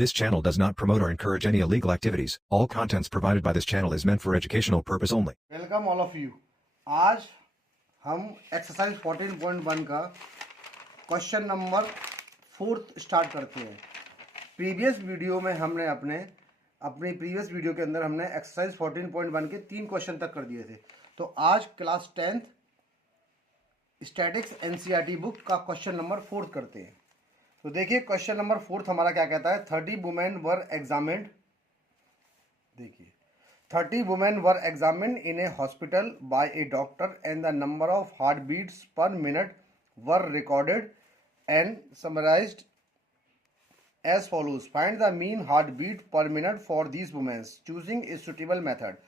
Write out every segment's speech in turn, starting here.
This channel does not promote or encourage any illegal activities. All contents provided by this channel is meant for educational purpose only. Welcome all of you. आज हम exercise 14.1 का question number 4 start करते हैं। Previous video में हमने अपनी previous video के अंदर हमने एक्सरसाइज 14.1 के 3 क्वेश्चन तक कर दिए थे। तो आज class 10th statics NCERT book का क्वेश्चन नंबर 4 करते हैं। तो देखिए क्वेश्चन नंबर 4 हमारा क्या कहता है। 30 वुमेन वर एग्जामिन्ड, देखिए 30 women were examined in a hospital by a doctor and the number of heartbeats per minute were recorded and summarized as follows. Find the mean heartbeat per minute for these women choosing a suitable method.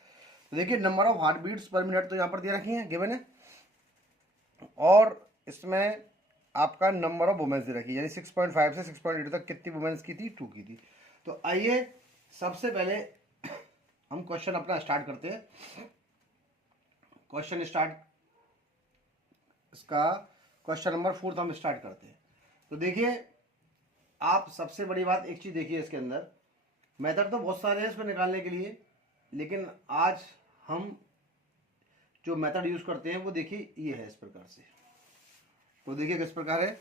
तो देखिए number of heartbeats पर minute तो यहाँ पर दे रखी है, given है, और इसमें आपका नंबर ऑफ वुमेन्स दे रखी है, यानी 6.5 से 6.8 तक कितनी वुमेन्स की थी, 2 की थी। तो आइए सबसे पहले हम क्वेश्चन अपना स्टार्ट करते हैं। क्वेश्चन स्टार्ट, इसका क्वेश्चन नंबर 4 हम स्टार्ट करते हैं। तो देखिए आप सबसे बड़ी बात एक चीज़ देखिए, इसके अंदर मेथड तो बहुत सारे हैं इसको निकालने के लिए, लेकिन आज हम जो मेथड यूज़ करते हैं वो देखिए ये है इस प्रकार से। तो देखिए किस प्रकार है।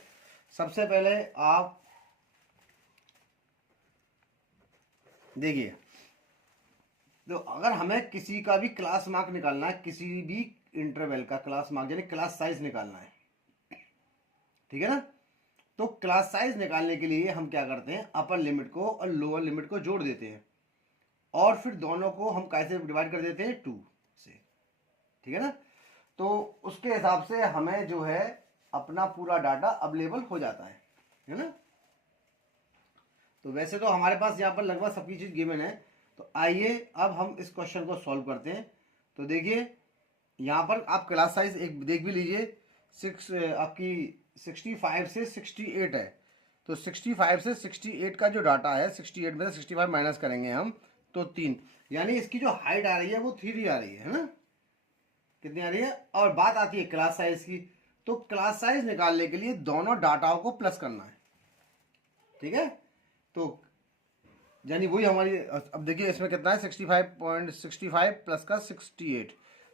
सबसे पहले आप देखिए, तो अगर हमें किसी का भी क्लास मार्क निकालना है, किसी भी इंटरवल का क्लास मार्क यानी क्लास साइज निकालना है, ठीक है ना, तो क्लास साइज निकालने के लिए हम क्या करते हैं, अपर लिमिट को और लोअर लिमिट को जोड़ देते हैं और फिर दोनों को हम कैसे डिवाइड कर देते हैं, 2 से, ठीक है ना। तो उसके हिसाब से हमें जो है अपना पूरा डाटा अवेलेबल हो जाता है ना। तो वैसे तो हमारे पास यहाँ पर लगभग सबकी चीज गिवन है। तो आइए अब हम इस क्वेश्चन को सॉल्व करते हैं। तो देखिए यहाँ पर आप क्लास साइज एक देख भी लीजिए, आपकी 65 से 68 है। तो 65 से 68 का जो डाटा है, 68 में से 65 माइनस करेंगे हम तो 3, यानी इसकी जो हाइट आ रही है वो 3 आ रही है ना, कितनी आ रही है। और बात आती है क्लास साइज की, तो क्लास साइज निकालने के लिए दोनों डाटाओं को प्लस करना है, ठीक है। तो यानी वही हमारी, अब देखिए इसमें कितना है, 65.65 प्लस का 68।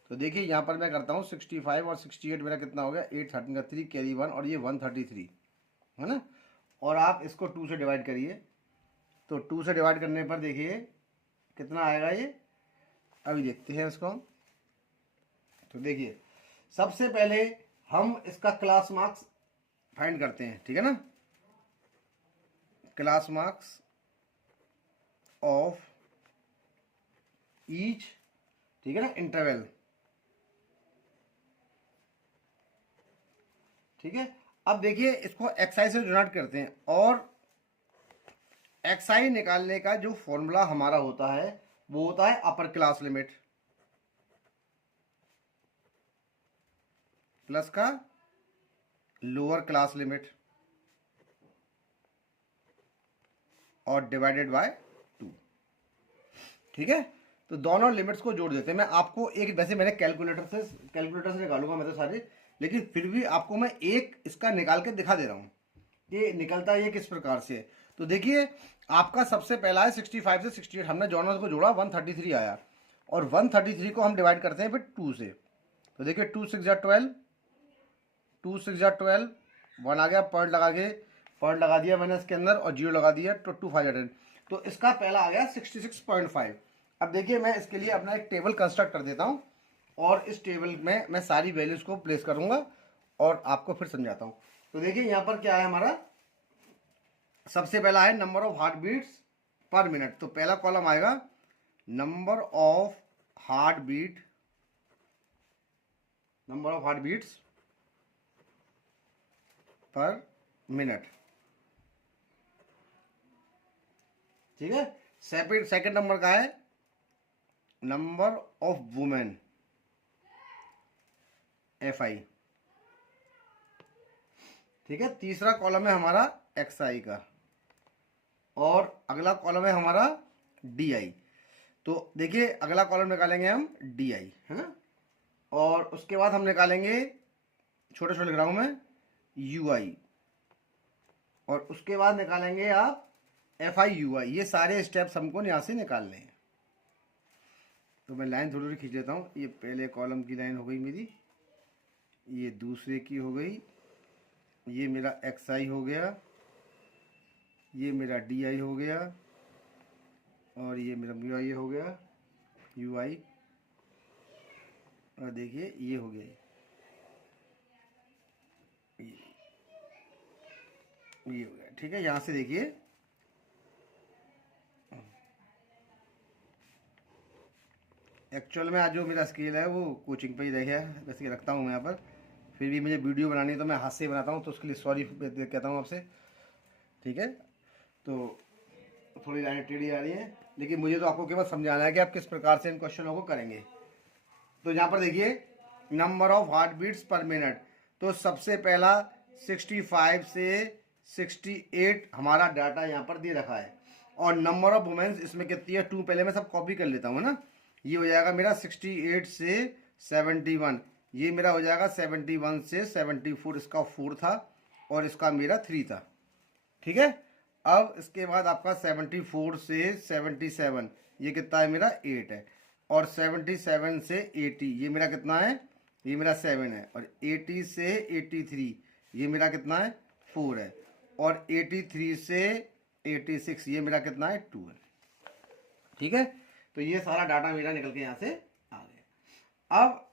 तो देखिए यहाँ पर मैं करता हूँ 65 और 68 मेरा कितना हो गया, 8 13 का 3 कैरी 1 और ये 133 है ना। और आप इसको 2 से डिवाइड करिए, तो 2 से डिवाइड करने पर देखिए कितना आएगा ये, अभी देखते हैं इसको। तो देखिए सबसे पहले हम इसका क्लास मार्क्स फाइंड करते हैं, ठीक है ना। क्लास मार्क्स ऑफ ईच, ठीक है ना, इंटरवल, ठीक है। अब देखिए इसको एक्सआई से डिनोट करते हैं और एक्सआई निकालने का जो फॉर्मूला हमारा होता है वो होता है अपर क्लास लिमिट प्लस का लोअर क्लास लिमिट और डिवाइडेड बाय 2, ठीक है। तो दोनों लिमिट्स को जोड़ देते हैं। मैं आपको एक, वैसे मैंने कैलकुलेटर से निकालूंगा मैं तो सारे, लेकिन फिर भी आपको मैं एक इसका निकाल के दिखा दे रहा हूँ ये निकलता है ये किस प्रकार से। तो देखिए आपका सबसे पहला है 65 से 68, हमने दोनों को जोड़ा 133 आया, और 133 को हम डिवाइड करते हैं फिर 2 से। तो देखिए 2 6 12, 2 6 12, 1 आ गया, पॉइंट लगा दिया मैंने इसके अंदर और 0 लगा दिया, तो 2 5 10। तो इसका पहला आ गया 66.5। अब देखिए मैं इसके लिए अपना एक टेबल कंस्ट्रक्ट कर देता हूँ और इस टेबल में मैं सारी वैल्यूज को प्लेस करूंगा और आपको फिर समझाता हूँ। तो देखिए यहाँ पर क्या है हमारा, सबसे पहला है number of heart beats per minute. तो पहला कॉलम आएगा number of heart beats per minute, ठीक है। सेकंड नंबर का है नंबर ऑफ वुमेन, FI, ठीक है। तीसरा कॉलम है हमारा XI का और अगला कॉलम है हमारा DI। तो देखिए अगला कॉलम निकालेंगे हम DI, है ना, और उसके बाद हम निकालेंगे छोटे छोटे ग्राउंड में UI, और उसके बाद निकालेंगे आप FIUI, ये सारे स्टेप्स हमको यहाँ से निकालने हैं। तो मैं लाइन थोड़ी थोड़ी खींच लेता हूँ। ये पहले कॉलम की लाइन हो गई मेरी, ये दूसरे की हो गई, ये मेरा XI हो गया, ये मेरा DI हो गया, और ये मेरा MUI हो गया, UI, और देखिए ये हो गया, ये हो गया। ठीक है, यहाँ से देखिए एक्चुअल में आज जो मेरा स्केल है वो कोचिंग पे ही रह गया है, वैसे रखता हूँ मैं यहाँ पर, फिर भी मुझे वीडियो बनानी है तो मैं हाथ से बनाता हूँ, तो उसके लिए सॉरी कहता हूँ आपसे। ठीक है, तो थोड़ी लाइनें टेढ़ी आ रही हैं, लेकिन मुझे तो आपको केवल समझाना है कि आप किस प्रकार से इन क्वेश्चनों को करेंगे। तो यहाँ पर देखिए number of heart beats per minute, तो सबसे पहला 65 से 68 हमारा डाटा यहाँ पर दे रखा है, और नंबर ऑफ वुमेन्स इसमें कितनी है 2, पहले मैं सब कॉपी कर लेता हूँ ना। ये हो जाएगा मेरा 68 से 71, ये मेरा हो जाएगा 71 से 74, इसका 4 था और इसका मेरा 3 था। ठीक है, अब इसके बाद आपका 74 से 77, ये कितना है मेरा 8 है, और 77 से 80 ये मेरा कितना है, ये मेरा 7 है, और 80 से 83 ये मेरा कितना है 4 है, और 83 से 86 ये मेरा कितना है 2 है। ठीक है, तो ये सारा डाटा मेरा निकल के यहाँ से आ गया। अब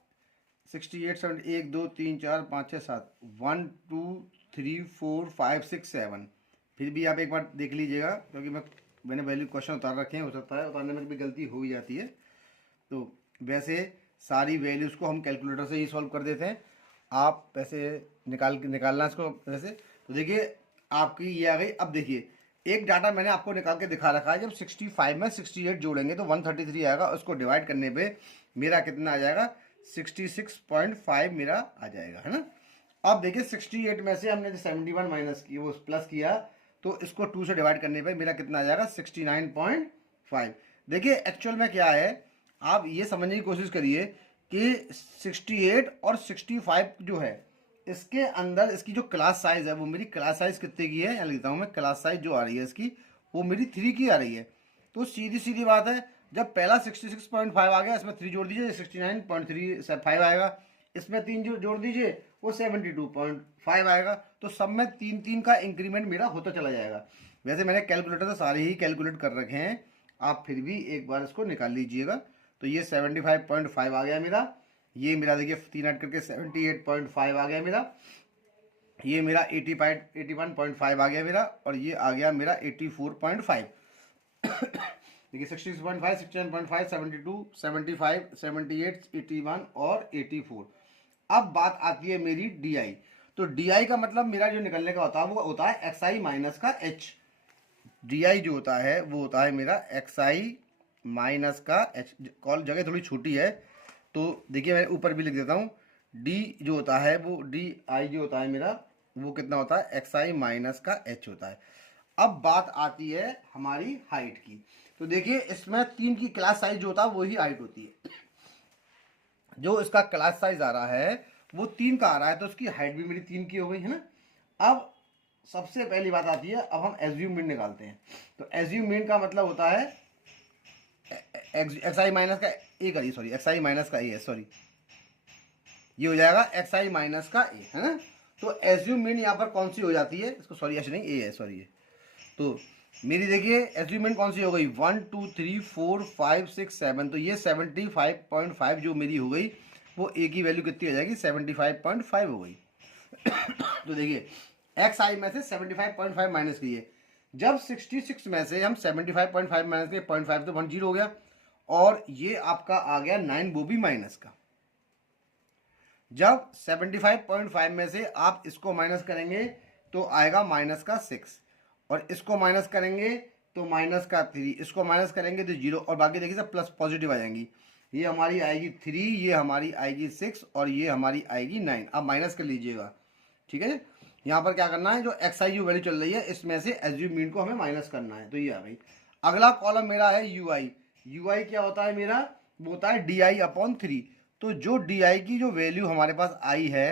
68 70 1 2 3 4 5 6 7 1 2 3 4 5 6 7, फिर भी आप एक बार देख लीजिएगा, क्योंकि मैंने वैल्यू क्वेश्चन उतार रखे हैं, हो सकता है उतारने में भी गलती हो ही जाती है। तो वैसे सारी वैल्यूज़ को हम कैलकुलेटर से ही सॉल्व कर देते हैं, आप वैसे निकालना इसको वैसे। तो देखिए आपकी ये आ गई। अब देखिए एक डाटा मैंने आपको निकाल के दिखा रखा है, जब 65 में 68 जोड़ेंगे तो 133 आएगा, उसको डिवाइड करने पे मेरा कितना आ जाएगा 66.5 मेरा आ जाएगा, है ना। अब देखिए 68 में से हमने 71 माइनस की वो प्लस किया, तो इसको 2 से डिवाइड करने पे मेरा कितना आ जाएगा 69.5। देखिए एक्चुअल में क्या है, आप ये समझने की कोशिश करिए कि 68 और 65 जो है इसके अंदर इसकी जो क्लास साइज है वो मेरी क्लास साइज कितने की है, यहाँ लिखता हूँ मैं, क्लास साइज जो आ रही है इसकी वो मेरी 3 की आ रही है। तो सीधी सीधी बात है, जब पहला 66.5 आ गया, इसमें 3 जोड़ दीजिए 69.35 आएगा, इसमें 3 जोड़ दीजिए वो 72.5 आएगा। तो सब में 3 का इंक्रीमेंट मेरा होता चला जाएगा। वैसे मैंने कैलकुलेटर से सारे ही कैलकुलेट कर रखे हैं, आप फिर भी एक बार इसको निकाल लीजिएगा। तो ये 75.5 आ गया मेरा, ये मेरा देखिए 3 ऐड करके 78.5 आ गया मेरा, ये मेरा 81.5 आ गया मेरा, और ये आ गया मेरा 84.5। देखिए 66.5 69.5 72 75 78 81 और 84। अब बात आती है मेरी DI। तो DI का मतलब मेरा जो निकलने का होता है वो होता है XI माइनस का H। DI जो होता है वो होता है मेरा XI माइनस का H। कॉल जगह थोड़ी छोटी है, तो देखिए मैं ऊपर भी लिख देता हूँ, D जो होता है वो DI जो होता है मेरा वो कितना होता है XI माइनस का H होता है। अब बात आती है हमारी हाइट की। तो देखिए इसमें 3 की क्लास साइज जो होता है वही हाइट होती है। जो इसका क्लास साइज आ रहा है वो 3 का आ रहा है, तो उसकी हाइट भी मेरी 3 की हो गई, है ना। अब सबसे पहली बात आती है, अब हम एज्यूम मीन निकालते हैं। तो एज्यूम मीन का मतलब होता है XI माइनस का ए करिए, सॉरी XI माइनस का ए है, सॉरी ये हो जाएगा XI माइनस का ए, है ना। तो एज्यूम मीन यहाँ पर कौन सी हो जाती है, इसको सॉरी ऐसे नहीं, ए है सॉरी है। तो मेरी देखिए एज्यूम मीन कौन सी हो गई 1 2 3 4 5 6 7, तो ये 75.5 जो मेरी हो गई वो ए की वैल्यू कितनी हो जाएगी 75.5 हो गई। तो देखिए XI में से 75.5 माइनस कीजिए, जब 66 में से हम 75.5 माइनस किए 0.5 तो 10 हो गया, और ये आपका आ गया 9 वो भी माइनस का। जब 75.5 में से आप इसको माइनस करेंगे तो आएगा माइनस का 6, और इसको माइनस करेंगे तो माइनस का 3, इसको माइनस करेंगे तो 0, और बाकी देखिए सब प्लस पॉजिटिव आ जाएंगी। ये हमारी आएगी 3, ये हमारी आएगी 6, और ये हमारी आएगी 9। आप माइनस कर लीजिएगा, ठीक है। यहाँ पर क्या करना है, जो XI जो वैल्यू चल रही है इसमें से एज्यूम मीन को हमें माइनस करना है, तो ये आ गई। अगला कॉलम मेरा है UI। UI क्या होता है मेरा, वो होता है DI/3। तो जो DI की जो वैल्यू हमारे पास आई है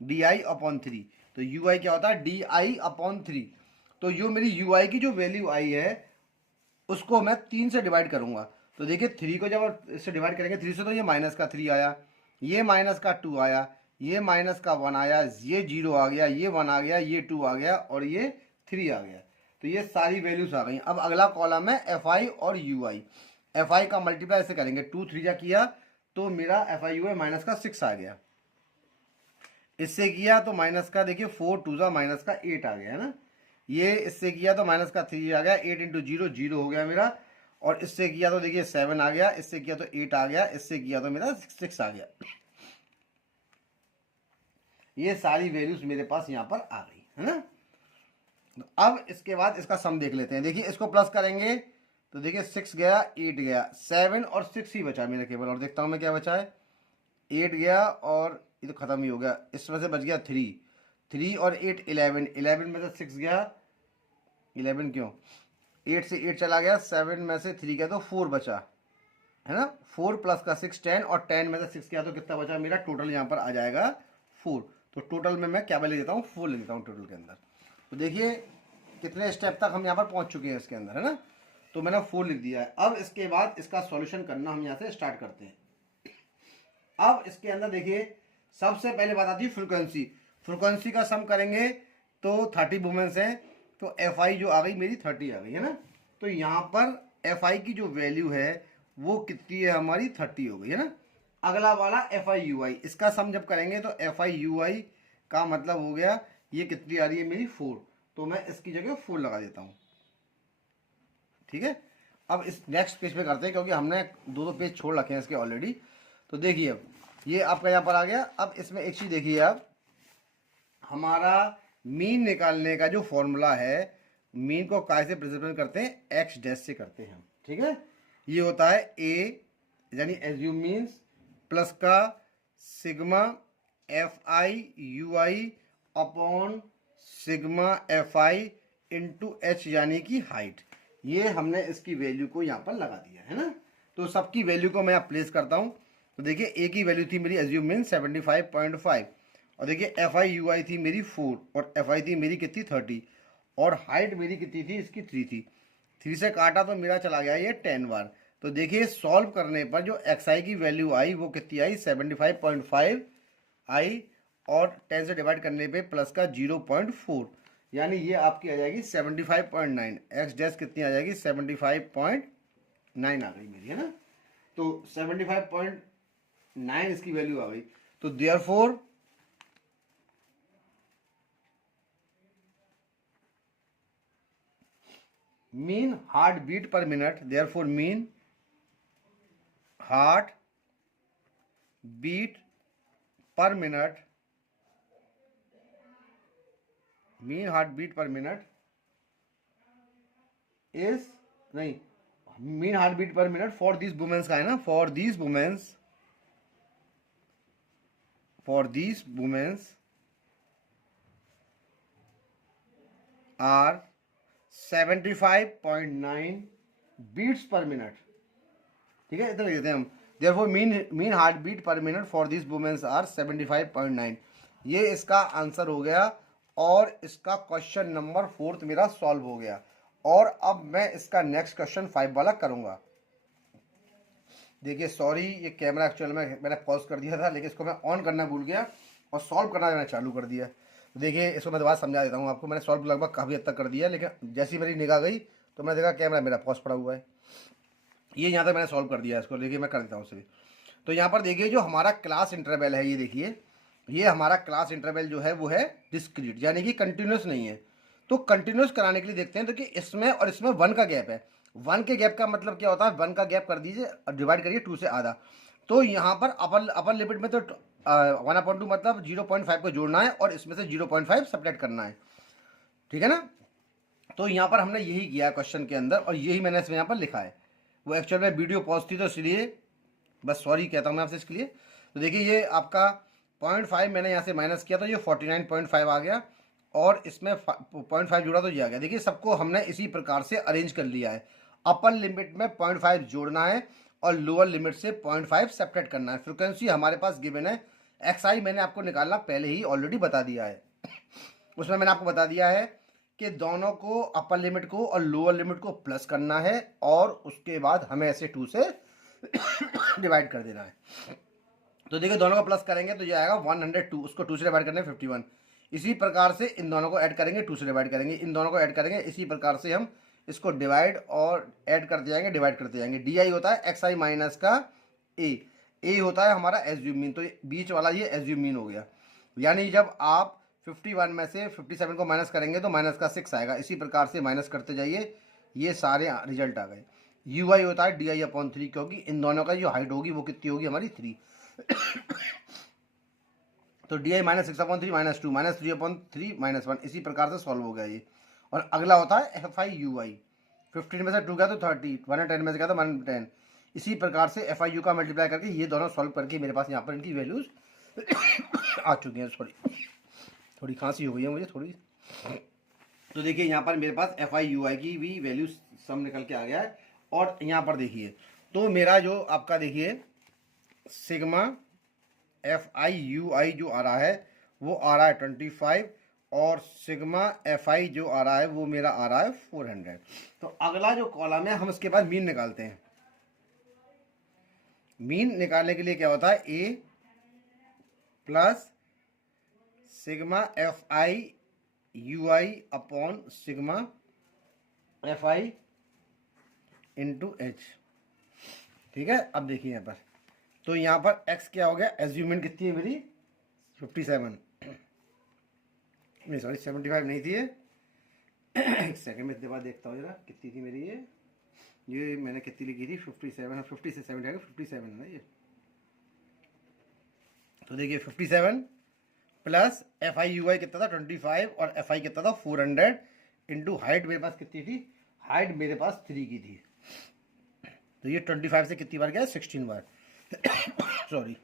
DI/3, तो UI क्या होता है DI/3। तो जो मेरी यू आई की जो वैल्यू आई है उसको मैं 3 से डिवाइड करूंगा। तो देखिए 3 को जब इससे डिवाइड करेंगे 3 से, तो ये माइनस का 3 आया, ये माइनस का 2 आया, ये माइनस का 1 आया, ये 0 आ गया, ये 1 आ गया, ये 2 आ गया और ये 3 आ गया। तो ये सारी वैल्यूज आ गई। अब अगला कॉलम है एफ आई और यू आई। एफ आई का मल्टीप्लाई ऐसे करेंगे, 2 3 जा किया तो मेरा F I U I minus का 6 आ गया। इससे किया तो माइनस का देखिए 4 2 जा माइनस का 8 आ गया है ना। ये इससे किया तो माइनस का 3 आ गया, 8 इंटू 0 0 हो गया मेरा। और इससे किया तो देखिए 7 आ गया, इससे किया तो 8 आ गया, इससे किया तो मेरा 6 आ गया। ये सारी वैल्यूज मेरे पास यहाँ पर आ गई है ना। तो अब इसके बाद इसका सम देख लेते हैं। देखिए इसको प्लस करेंगे तो देखिए 6 गया, 8 गया, 7 और 6 ही बचा मेरा केवल। और देखता हूँ मैं क्या बचा है, 8 गया और ये तो खत्म ही हो गया, इसमें से बच गया 3, 3 और 8 11, 11 में से 6 गया, 11 क्यों, 8 से 8 चला गया, 7 में से 3 गया तो 4 बचा है ना। 4 प्लस का 6 10 और 10 में से 6 गया तो कितना बचा मेरा, टोटल यहाँ पर आ जाएगा 4। तो टोटल में मैं क्या ले लेता हूँ, 4 ले लेता हूँ टोटल के अंदर। तो देखिए कितने स्टेप तक हम यहाँ पर पहुँच चुके हैं इसके अंदर है ना। तो मैंने 4 लिख दिया है। अब इसके बाद इसका सॉल्यूशन करना हम यहाँ से स्टार्ट करते हैं। अब इसके अंदर देखिए सबसे पहले बात आती है फ्रीक्वेंसी। फ्रीक्वेंसी का सम करेंगे तो 30 वुमेन्स हैं, तो एफ आई जो आ गई मेरी 30 आ गई है ना। तो यहाँ पर एफ आई की जो वैल्यू है वो कितनी है हमारी, 30 हो गई है ना। अगला वाला एफ आई यू आई, इसका सम जब करेंगे तो एफ आई यू आई का मतलब हो गया ये कितनी आ रही है मेरी 4, तो मैं इसकी जगह 4 लगा देता हूँ। ठीक है, अब इस नेक्स्ट पेज पे करते हैं क्योंकि हमने 2 पेज छोड़ रखे हैं इसके ऑलरेडी। तो देखिए अब ये आपका यहाँ पर आ गया। अब इसमें एक चीज़ देखिए, आप हमारा मीन निकालने का जो फॉर्मूला है, मीन को काय से प्रेजेंट करते हैं, एक्स डैश से करते हैं हम। ठीक है, ये होता है ए यानी एज्यूम मीन्स प्लस का sigma F I U I upon sigma F I into H यानी कि हाइट। ये हमने इसकी वैल्यू को यहाँ पर लगा दिया है ना। तो सबकी वैल्यू को मैं यहाँ प्लेस करता हूँ। तो देखिए ए की वैल्यू थी मेरी एज्यूम मीन 75.5 और देखिए एफ आई यू आई थी मेरी 4 और एफ आई थी मेरी कितनी 30 और हाइट मेरी कितनी थी, इसकी 3 थी। 3 से काटा तो मेरा चला गया ये 10 बार। तो देखिए सॉल्व करने पर जो एक्स आई की वैल्यू आई वो कितनी आई, 75.5 आई और 10 से डिवाइड करने पे प्लस का 0.4 यानी ये आपकी आ जाएगी 75.9। एक्स डैश कितनी आ जाएगी, 75.9 आ गई मेरी है ना। तो 75.9 इसकी वैल्यू आ गई। तो therefore mean heart beat per minute, therefore mean heart beat per minute, mean heart beat per minute is नहीं, mean heart beat per minute for these womens का है ना, for these womens are 75.9 beats per minute. ठीक है, इधर लिख देते हैं हम, therefore mean heart beat per minute for these womens are 75.9। ये इसका आंसर हो गया और इसका क्वेश्चन नंबर 4 मेरा सॉल्व हो गया। और अब मैं इसका नेक्स्ट क्वेश्चन 5 वाला करूंगा। देखिए सॉरी, ये कैमरा एक्चुअल में मैंने पॉज कर दिया था लेकिन इसको मैं ऑन करना भूल गया और सॉल्व करना मैंने चालू कर दिया। देखिए इसको मैं दोबारा समझा देता हूँ आपको। मैंने सॉल्व लगभग काफ़ी हद तक कर दिया लेकिन जैसी मेरी निगाह गई तो मैं देखा कैमरा मेरा पॉज पड़ा हुआ है। ये यहाँ तक मैंने सॉल्व कर दिया इसको। देखिए मैं कर देता हूँ उसे। तो यहाँ पर देखिए जो हमारा क्लास इंटरवल है, ये देखिए ये हमारा क्लास इंटरवल जो है वो है डिस्क्रीट यानी कि कंटिन्यूस नहीं है। तो कंटिन्यूस कराने के लिए देखते हैं तो कि इसमें और इसमें 1 का गैप है। 1 के गैप का मतलब क्या होता है, 1 का गैप कर दीजिए और डिवाइड करिए 2 से आधा। तो यहाँ पर अपर लिमिट में तो 1/2 मतलब 0.5 को जोड़ना है और इसमें से 0.5 सब्ट्रैक्ट करना है। ठीक है ना। तो यहाँ पर हमने यही किया है क्वेश्चन के अंदर और यही मैंने इसमें यहाँ पर लिखा है। वो एक्चुअल में वीडियो पॉज थी तो इसलिए बस सॉरी कहता हूँ मैं आपसे इसके लिए। तो देखिए ये आपका 0.5 मैंने यहाँ से माइनस किया तो ये 49.5 आ गया और इसमें 0.5 जोड़ा तो ये आ गया। देखिए सबको हमने इसी प्रकार से अरेंज कर लिया है। अपर लिमिट में 0.5 जोड़ना है और लोअर लिमिट से 0.5 सेपरेट करना है। फ्रिक्वेंसी हमारे पास गिवन है। एक्स आई मैंने आपको निकालना पहले ही ऑलरेडी बता दिया है। उसमें मैंने आपको बता दिया है कि दोनों को, अपर लिमिट को और लोअर लिमिट को प्लस करना है और उसके बाद हमें ऐसे 2 से डिवाइड कर देना है। तो देखिए दोनों को प्लस करेंगे तो ये आएगा 102, उसको 2 से डिवाइड करने 51। इसी प्रकार से इन दोनों को ऐड करेंगे, 2 से डिवाइड करेंगे, इन दोनों को ऐड करेंगे, इसी प्रकार से हम इसको डिवाइड और ऐड करते जाएंगे, डिवाइड करते जाएंगे। डी आई होता है एक्स आई माइनस का ए होता है हमारा एज्यूम मीन, तो बीच वाला ये एज्यूम मीन हो गया। यानी जब आप 51 में से 57 को माइनस करेंगे तो माइनस का 6 आएगा। इसी प्रकार से माइनस करते जाइए, ये सारे रिजल्ट आ गए। यू आई होता है डी आई अपॉन 3, क्योंकि इन दोनों का जो हाइट होगी वो कितनी होगी हमारी 3। तो D I minus 6/3 minus 2 minus 3/3 minus 1। इसी प्रकार से सॉल्व हो गया ये। और अगला होता है एफ आई यू आई। 15 में से 2 गया तो 30, 110 में से गया तो 110। इसी प्रकार से एफ आई यू का मल्टीप्लाई करके ये दोनों सॉल्व करके मेरे पास यहाँ पर इनकी वैल्यूज आ चुकी हैं। सॉरी, थोड़ी खांसी हो गई है मुझे थोड़ी। तो देखिए यहाँ पर मेरे पास एफ आई यू आई की भी वैल्यू सम निकल के आ गया है। और यहाँ पर देखिए तो मेरा जो आपका देखिए सिग्मा एफ आई यू आई जो आ रहा है वो आ रहा है 25, और सिग्मा एफ आई जो आ रहा है वो मेरा आ रहा है 400। तो अगला जो कॉलम है हम इसके बाद मीन निकालते हैं। मीन निकालने के लिए क्या होता है, A plus sigma F I U I upon sigma F I into H. ठीक है, अब देखिए यहाँ पर, तो यहाँ पर x क्या हो गया, एज्यूमेंट कितनी है मेरी 57, नहीं सॉरी 75 नहीं थी ये। एक सेकंड में इतने बार देखता हूँ जरा कितनी थी मेरी ये मैंने कितनी लिखी थी 57, 50 से 70 57 है ना ये। तो देखिए 57 प्लस एफ आई यू आई कितना था 25 और एफ आई कितना था 400 इंटू हाइट मेरे पास कितनी थी, हाइट मेरे पास 3 की थी। तो ये 25 से कितनी बार गया 16 बार सॉरी।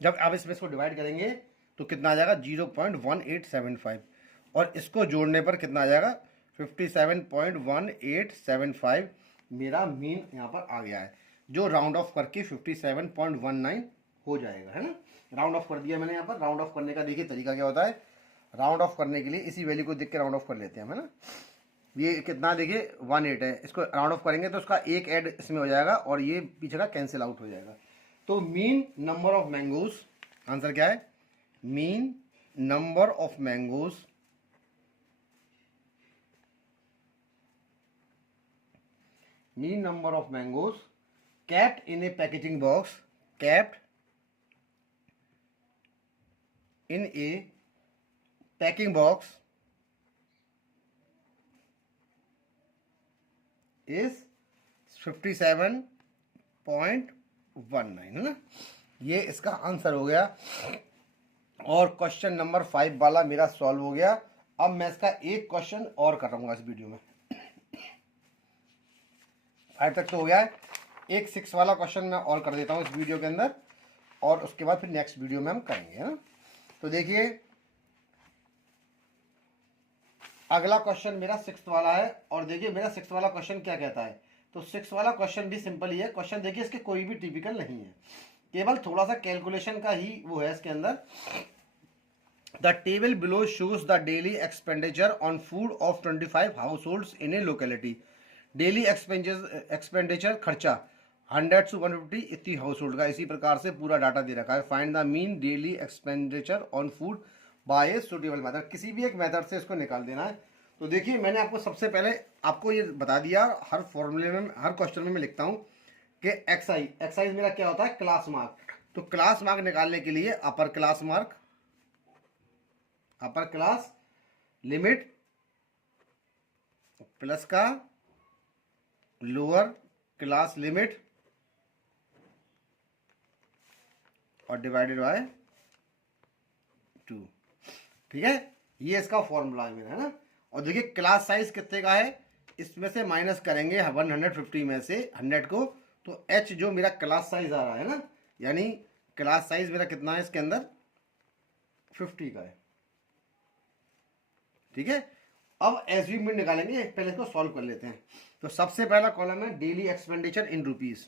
जब आप इसमें इसको डिवाइड करेंगे तो कितना आ जाएगा 0.1875, और इसको जोड़ने पर कितना आ जाएगा 57.1875। मेरा मीन यहाँ पर आ गया है, जो राउंड ऑफ करके 57.19 हो जाएगा, है ना। राउंड ऑफ कर दिया मैंने यहाँ पर। राउंड ऑफ करने का देखिए तरीका क्या होता है। राउंड ऑफ करने के लिए इसी वैल्यू को देख के राउंड ऑफ कर लेते हैं, है ना। ये कितना देखिए 18 है, इसको राउंड ऑफ करेंगे तो उसका एक ऐड इसमें हो जाएगा और ये पीछे का कैंसिल आउट हो जाएगा। तो mean number of mangoes, answer क्या है, mean number of mangoes mean number of mangoes kept in a packaging box, kept in a packing box is 57.19, है ना। ये इसका आंसर हो गया। और क्वेश्चन नंबर 5 वाला मेरा सॉल्व हो गया। अब मैं इसका एक क्वेश्चन और करूंगा इस वीडियो में। 5 तक तो हो गया है, एक 6 वाला क्वेश्चन मैं और कर देता हूँ इस वीडियो के अंदर, और उसके बाद फिर नेक्स्ट वीडियो में हम करेंगे, है ना। तो देखिए अगला क्वेश्चन मेरा 6 वाला है, और देखिए मेरा 6 वाला क्वेश्चन क्या कहता है। तो 6 वाला क्वेश्चन भी सिंपल ही है। क्वेश्चन देखिए इसके कोई भी टिपिकल नहीं है, केवल थोड़ा सा कैलकुलेशन का ही वो है इसके अंदर। The table below shows the daily expenditure on food of 25 house hold in A locality. Daily expenditure खर्चा 100 से 150 इतनी हाउस होल्ड का। इसी प्रकार से पूरा डाटा दे रखा है। Find the mean daily expenditure on food by a suitable method. किसी भी एक मेथड से इसको निकाल देना है। तो देखिए मैंने आपको सबसे पहले आपको ये बता दिया, हर फॉर्मूले में हर क्वेश्चन में मैं लिखता हूँ कि एक्साइज मेरा क्या होता है, क्लास मार्क। तो क्लास मार्क निकालने के लिए upper class mark, upper class limit plus का लोअर क्लास लिमिट और डिवाइडेड बाय 2। ठीक है, ये इसका फॉर्मूला है मेरा, है ना। और देखिए क्लास साइज कितने का है, इसमें से माइनस करेंगे 150 में से 100 को, तो h जो मेरा क्लास साइज आ रहा है ना, यानी क्लास साइज मेरा कितना है इसके अंदर 50 का है। ठीक है, अब एज्यूमेंट निकालेंगे, पहले इसको सॉल्व कर लेते हैं। तो सबसे पहला कॉलम है daily expenditure in rupees.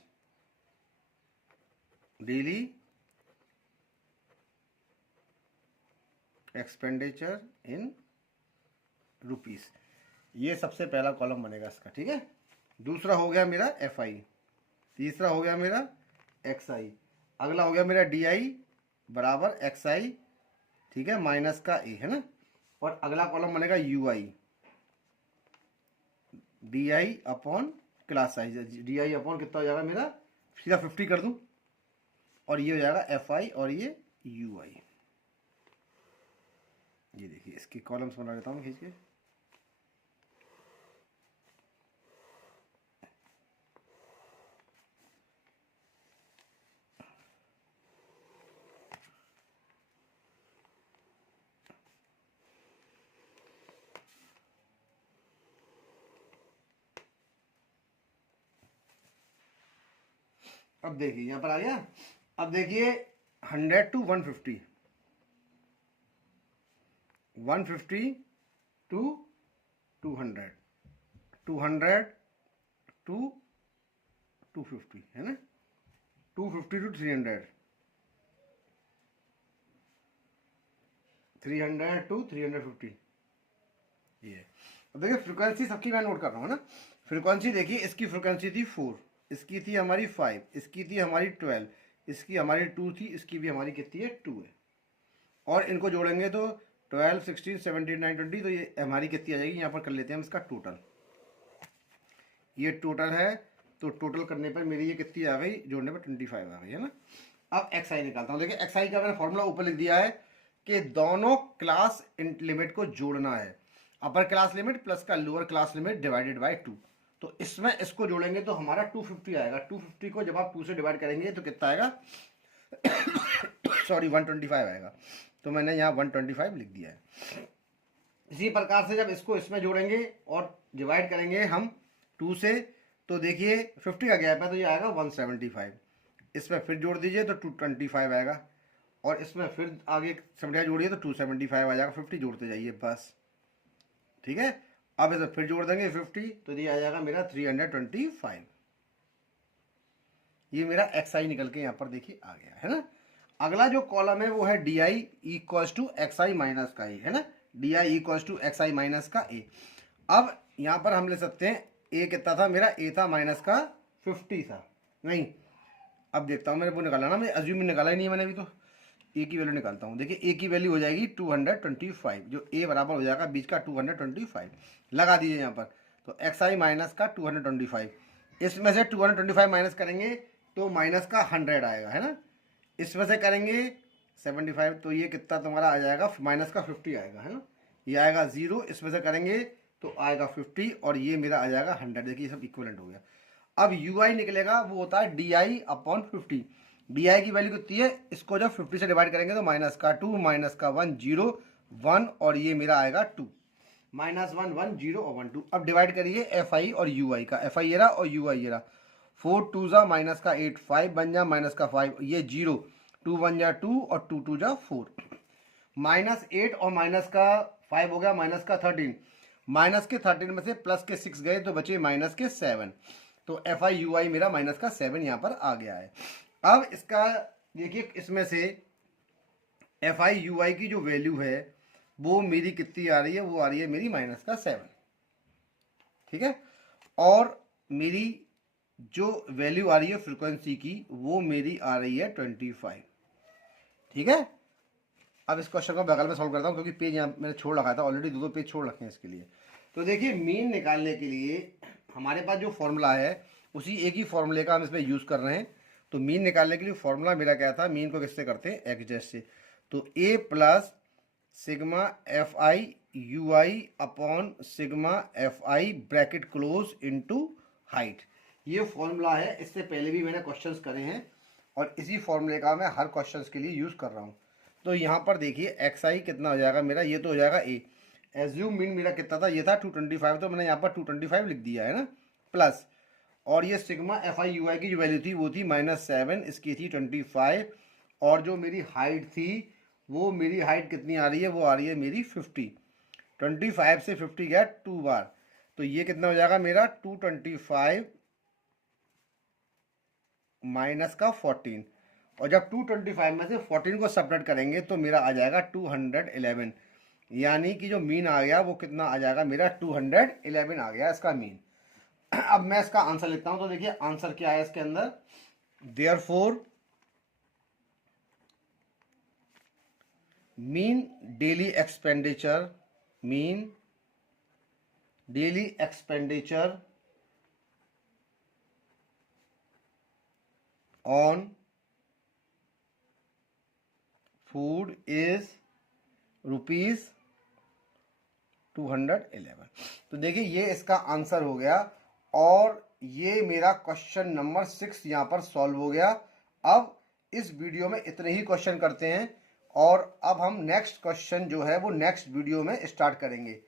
Daily expenditure in rupees, ये सबसे पहला कॉलम बनेगा इसका, ठीक है। दूसरा हो गया मेरा एफ आई, तीसरा हो गया मेरा एक्स आई, अगला हो गया मेरा डी आई बराबर एक्स आई, ठीक है, माइनस का ए, है ना। और अगला कॉलम बनेगा you I, D I upon class size, D I upon कितना हो जाएगा मेरा, सीधा 50 कर दूं, और ये हो जाएगा एफ आई और ये यू आई। ये देखिए इसके कॉलम्स बना लेता हूँ खींच के। अब देखिए यहां पर आ गया। अब देखिए 100 टू 150, 150 टू 200, 200 टू 250, है ना, 250 टू 300, 300 टू 350, ये। अब देखिए फ्रिक्वेंसी सबकी मैं नोट कर रहा हूँ ना। फ्रिक्वेंसी देखिए इसकी फ्रिक्वेंसी थी 4, इसकी थी हमारी 5, इसकी थी हमारी 12, इसकी हमारी 2 थी, इसकी भी हमारी कितनी है 2 है। और इनको जोड़ेंगे तो 12, 16, 17, 9, 20, तो ये हमारी कितनी आ जाएगी, यहाँ पर कर लेते हैं हम इसका टोटल। ये टोटल है, तो टोटल करने पर मेरी ये कितनी आ गई, जोड़ने पर 25 आ गई, है ना। अब एक्स आई निकालता हूँ। देखिए एक्स आई का मैंने फॉर्मूला ऊपर लिख दिया है कि दोनों क्लास लिमिट को जोड़ना है, अपर क्लास लिमिट प्लस का lower class limit divided by 2। तो इसमें इसको जोड़ेंगे तो हमारा 250 आएगा। 250 को जब आप 2 से डिवाइड करेंगे तो कितना आएगा सॉरी 125 आएगा। तो मैंने यहाँ 125 लिख दिया है। इसी प्रकार से जब इसको इसमें जोड़ेंगे और डिवाइड करेंगे हम 2 से, तो देखिए 50 का गैप है तो ये आएगा 175। इसमें फिर जोड़ दीजिए तो 225 आएगा, और इसमें फिर आगे 75 जोड़िए तो 275 आ जाएगा। 50 जोड़ते जाइए बस, ठीक है। अब इसे फिर जोड़ देंगे 50, तो ये आ जाएगा मेरा 325। ये मेरा एक्स आई निकल के यहाँ पर देखिए आ गया, है ना। अगला जो कॉलम है वो है d i equals to x i minus का ए, है ना। D i equals to x i minus का ए। अब यहाँ पर हम ले सकते हैं ए कितना था मेरा, ए था माइनस का 50 था, नहीं। अब देखता हूँ मैंने वो निकाला ना, मैं अज्यूम निकाला ही नहीं है मैंने अभी, तो ए की वैल्यू निकालता हूँ। देखिए ए की वैल्यू हो जाएगी 225, जो ए बराबर हो जाएगा बीच का 225 लगा दीजिए यहाँ पर। तो एक्स आई माइनस का 225, इसमें से 225 माइनस करेंगे तो माइनस का 100 आएगा, है ना। इसमें से करेंगे 75, तो ये कितना तुम्हारा आ जाएगा, माइनस का 50 आएगा, है ना। ये आएगा 0, इसमें से करेंगे तो आएगा 50, और ये मेरा आ जाएगा 100। देखिए सब इक्विवेलेंट हो गया। अब यू आई निकलेगा, वो होता है d I upon 50। D I की वैल्यू कितनी है, इसको जब 50 से डिवाइड करेंगे तो माइनस का 2, माइनस का 1, 0, 1, और ये मेरा आएगा 2, -1, 1, 0 और 1, 2। अब डिवाइड करिए एफ आई और यू आई का, एफ आई ये रहा और यू आई ये रहा। 4 2 जा माइनस का 8, 5 बन जा माइनस का 5, ये 0, 2 1 जा 2 और 2 2 जा 4। -8 और माइनस का 5 हो गया माइनस का 13, माइनस के 13 में से प्लस के 6 गए तो बचे माइनस के 7। तो एफ आई यू आई मेरा माइनस का 7 यहाँ पर आ गया है। अब इसका देखिए, इसमें से एफ आई यू आई की जो वैल्यू है वो मेरी कितनी आ रही है, वो आ रही है मेरी माइनस का 7, ठीक है। और मेरी जो वैल्यू आ रही है फ्रीक्वेंसी की वो मेरी आ रही है 25, ठीक है। अब इस क्वेश्चन को बगल में सॉल्व करता हूँ, क्योंकि पेज यहाँ मैंने छोड़ रखा था ऑलरेडी, 2 पेज छोड़ रखे हैं इसके लिए। तो देखिए मीन निकालने के लिए हमारे पास जो फॉर्मूला है उसी एक ही फॉर्मूले का हम इसमें यूज़ कर रहे हैं। तो मीन निकालने के लिए फॉर्मूला मेरा क्या था, मीन को किससे करते हैं, एक्स डैश से। तो A plus sigma F I U I upon sigma F I bracket close into height, ये फॉर्मूला है। इससे पहले भी मैंने क्वेश्चंस करे हैं और इसी फॉर्मूले का मैं हर क्वेश्चंस के लिए यूज़ कर रहा हूँ। तो यहाँ पर देखिए एक्स आई कितना हो जाएगा मेरा, ये तो हो जाएगा ए। एज्यूम मीन मेरा कितना था, ये था 225, तो मैंने यहाँ पर 225 लिख दिया है ना, प्लस, और ये सिग्मा एफ आई यू आई की जो वैल्यू थी वो थी -7, इसकी थी 25, और जो मेरी हाइट थी वो मेरी हाइट कितनी आ रही है, वो आ रही है मेरी 50। 25 से 50 गया 2 बार, तो ये कितना हो जाएगा मेरा 225 माइनस का 14, और जब 225 में से 14 को सब्ट्रैक्ट करेंगे तो मेरा आ जाएगा 211, यानी कि जो मीन आ गया वो कितना आ जाएगा मेरा 211 आ गया इसका मीन। अब मैं इसका आंसर लिखता हूं, तो देखिए आंसर क्या है इसके अंदर, therefore mean daily expenditure, mean daily expenditure on food is ₹211। तो देखिए ये इसका आंसर हो गया, और ये मेरा क्वेश्चन नंबर 6 यहाँ पर सॉल्व हो गया। अब इस वीडियो में इतने ही क्वेश्चन करते हैं, और अब हम नेक्स्ट क्वेश्चन जो है वो नेक्स्ट वीडियो में स्टार्ट करेंगे।